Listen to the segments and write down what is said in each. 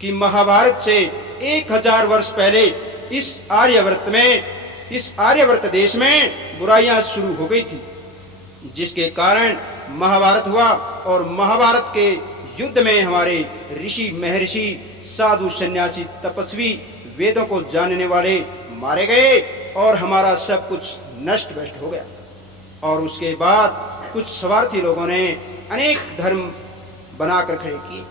कि महाभारत से 1000 वर्ष पहले इस आर्यवर्त देश में बुराइयां शुरू हो गई थी, जिसके कारण महाभारत हुआ। और महाभारत के युद्ध में हमारे ऋषि महर्षि साधु सन्यासी तपस्वी वेदों को जानने वाले मारे गए और हमारा सब कुछ नष्ट भ्रष्ट हो गया। और उसके बाद कुछ स्वार्थी लोगों ने अनेक धर्म बनाकर खड़े किए,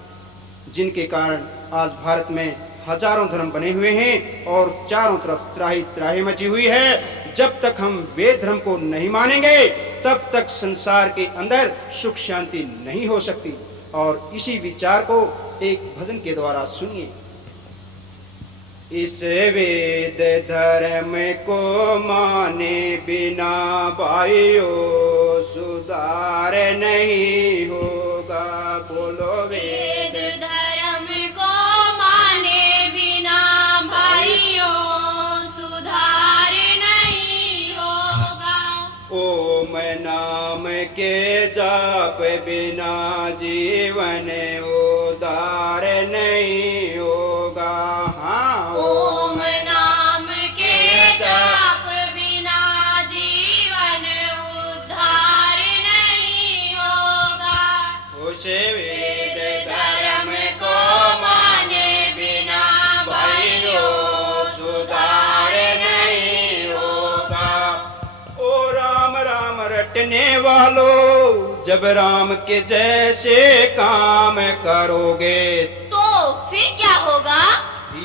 जिनके कारण आज भारत में हजारों धर्म बने हुए हैं और चारों तरफ त्राही त्राही मची हुई है। जब तक हम वेद धर्म को नहीं मानेंगे तब तक संसार के अंदर सुख शांति नहीं हो सकती। और इसी विचार को एक भजन के द्वारा सुनिए। इस वेद धर्म को माने बिना भाइयों सुधार नहीं होगा। बोलो वेद धर्म को माने बिना भाइयों सुधार नहीं होगा। ओम नाम के जाप बिना जीवन उदार नहीं होगा। हाँ, ओम नाम के जाप बिना जीवन उद्धार नहीं होगा। उस वेद धर्म को माने बिना भाइयों सुधार नहीं होगा। ओ राम राम रटने वालों, जब राम के जैसे काम करोगे तो फिर क्या होगा?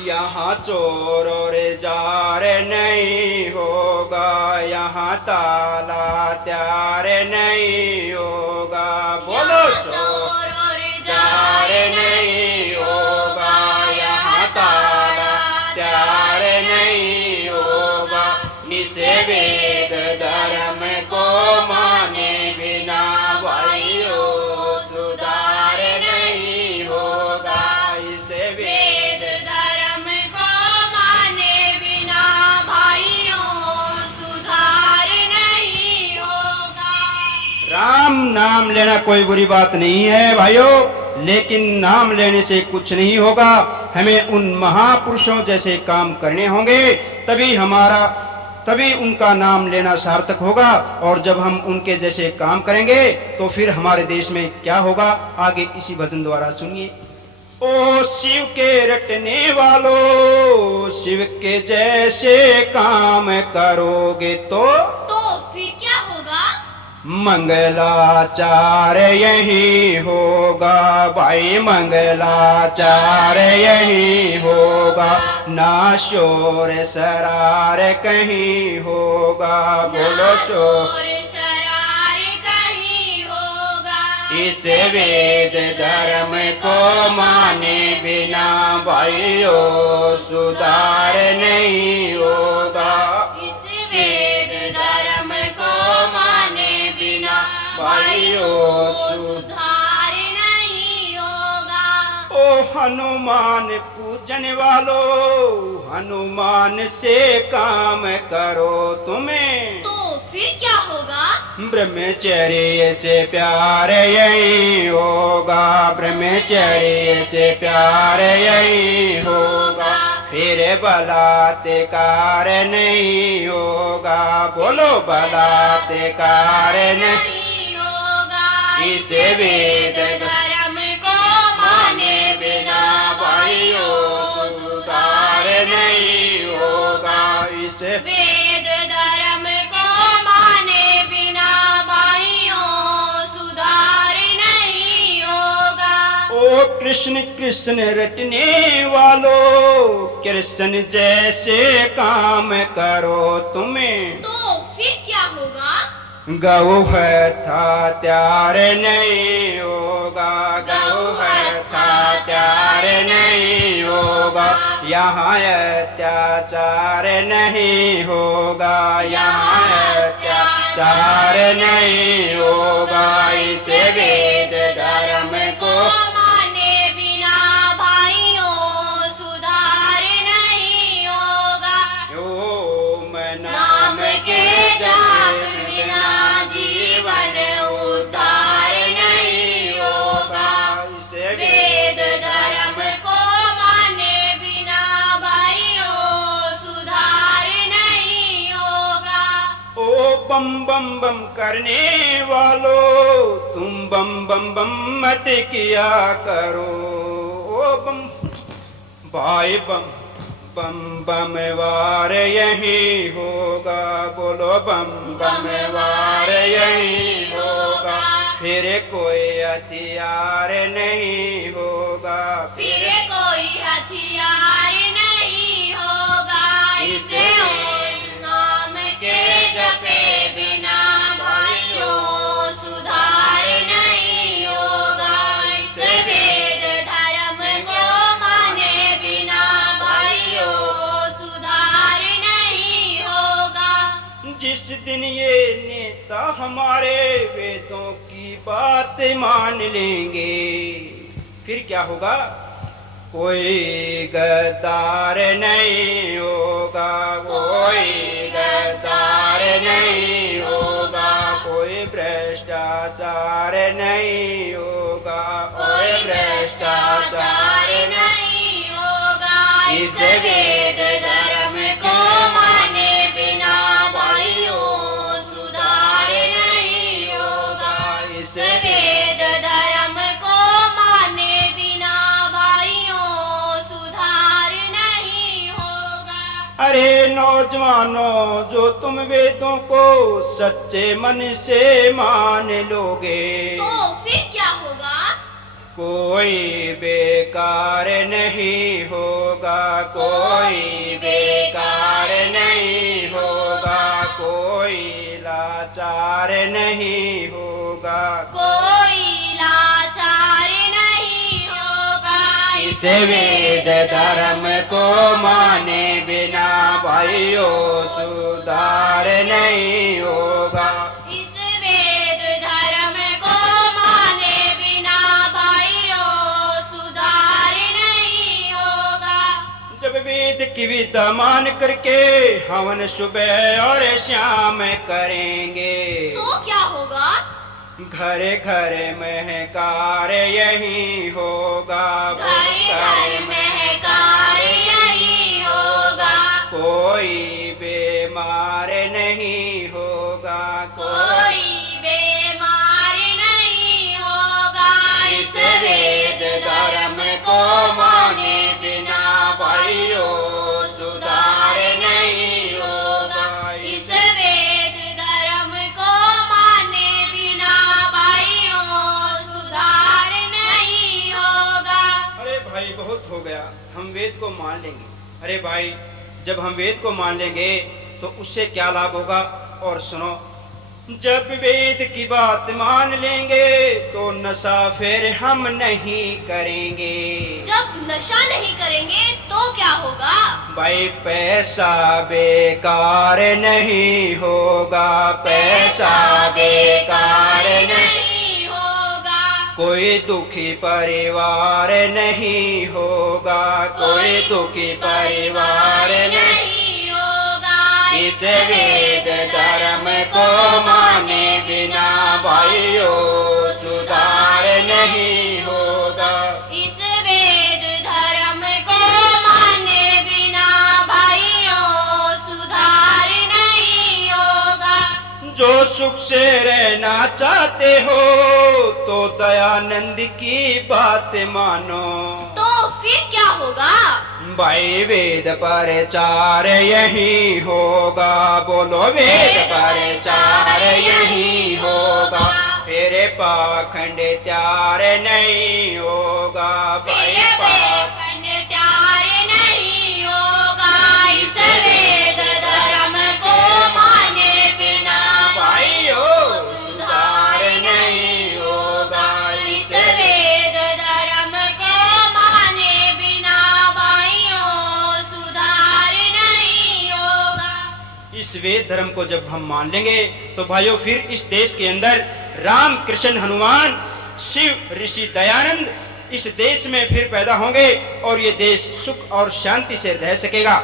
यहाँ चोर और जार नहीं होगा, यहाँ ताला त्यार नहीं होगा। बोलो चोर और जार नहीं होगा, यहाँ ताला त्यार नहीं होगा। इस वेद धर्म को माने बिना भाइयों सुधार नहीं होगा। इस वेद धर्म को माने बिना भाइयों सुधार नहीं होगा। राम नाम लेना कोई बुरी बात नहीं है भाइयों, लेकिन नाम लेने से कुछ नहीं होगा। हमें उन महापुरुषों जैसे काम करने होंगे, तभी उनका नाम लेना सार्थक होगा। और जब हम उनके जैसे काम करेंगे तो फिर हमारे देश में क्या होगा, आगे इसी भजन द्वारा सुनिए। ओ शिव के रटने वालों, शिव के जैसे काम करोगे तो फिर क्या होगा? मंगलाचार यही होगा भाई, मंगलाचार यही होगा। ना शोर शरार कहीं होगा। बोलो शोर शरार कहीं होगा। इस वेद धर्म को माने बिना भाइयों सुधार नहीं होगा। इस वेद धर्म को माने बिना भाइयों सुधार नहीं होगा। ओ हनुमान पूजन वालों, हनुमान से काम करो तुम्हें तो फिर क्या होगा? ब्रह्मचर्य से प्यार यही होगा, ब्रह्मचर्य से प्यार यही होगा। फिर बलात्कार नहीं होगा। बोलो बलात्कार नहीं होगा। इस वेद धर्म को माने बिना भाइयों सुधार नहीं होगा। इस वेद धर्म को माने बिना भाइयों सुधार नहीं होगा। ओ कृष्ण कृष्ण रटने वालों, कृष्ण जैसे काम करो तुम्हें तो फिर क्या होगा? गौ था त्यार नहीं होगा, गौ था त्यार नहीं होगा। यहाँ अत्याचार नहीं होगा, यहाँ अत्याचार नहीं होगा। इस वेद धर्म को माने बिना भाइयों सुधार नहीं होगा। ओम नाम के जाप बिना जीवन उद्धार नहीं होगा। इस वेद धर्म को बम बम बम करने वालों, तुम बम बम बम मत किया करो। ओ बम भाई बम बम बम वार यही होगा, बोलो बम बम वार यही होगा, फिर कोई हथियार नहीं होगा, फिर कोई हथियार नहीं होगा। इस ओम नाम के जपे बिना भाइयों सुधार नहीं होगा। इस वेद धर्म को माने बिना भाइयों सुधार नहीं होगा। जिस दिन ये नेता हमारे वेदों की बात मान लेंगे, फिर क्या होगा? कोई गद्दार नहीं होगा, कोई गद्दार नहीं होगा, कोई भ्रष्टाचार नहीं होगा, कोई भ्रष्टाचार नहीं होगा। इस वेद धर्म को माने बिना भाइयों सुधार नहीं होगा। इस वेद धर्म को माने बिना भाइयों सुधार नहीं होगा। अरे नौजवानों, जो तुम वेदों को सच्चे मन से मान लोगे, तो फिर क्या होगा? कोई बेकार नहीं होगा, कोई बेकार नहीं होगा, कोई लाचार नहीं होगा, कोई लाचार नहीं होगा। इस वेद धर्म को माने बिना भाइयों सुधार नहीं होगा। इस वेद धर्म को माने बिना भाइयों सुधार नहीं होगा। जब वेद की विद्या मान करके हवन सुबह और शाम करेंगे, तो क्या होगा? घर घर महकार यही होगा, घर घर महकार यही होगा। कोई बीमार नहीं होगा, कोई बीमार नहीं होगा। इस वेद धर्म को माने बिना भाइयों सुधार नहीं होगा। इस वेद धर्म को माने बिना भाइयों सुधार नहीं होगा। अरे भाई बहुत हो गया, हम वेद को मान लेंगे। अरे भाई, जब हम वेद को मान लेंगे तो उससे क्या लाभ होगा? और सुनो, जब वेद की बात मान लेंगे तो नशा फिर हम नहीं करेंगे। जब नशा नहीं करेंगे तो क्या होगा? भाई पैसा बेकार नहीं होगा, पैसा बेकार नहीं, होगा। कोई दुखी परिवार नहीं होगा, कोई दुखी परिवार नहीं। नहीं होगा। इस वेद धर्म को माने बिना भाइयों सुधार नहीं होगा। इस वेद धर्म को माने बिना भाइयों सुधार नहीं होगा। जो सुख से रहना चाहते हो तो दयानंद की बात मानो। तो फिर क्या होगा? भाई वेद प्रचार यही होगा, बोलो वेद प्रचार यही होगा, फिर पाखंड त्यार नहीं होगा, भाई पाखंड त्यार नहीं होगा। इस वेद धर्म को माने बिना भाइयों सुधार नहीं होगा। इस वेद धर्म को माने बिना भाइयों सुधार नहीं होगा। इस वेद धर्म को जब हम मान लेंगे तो भाइयों फिर इस देश के अंदर राम कृष्ण हनुमान शिव ऋषि दयानंद इस देश में फिर पैदा होंगे और ये देश सुख और शांति से रह सकेगा।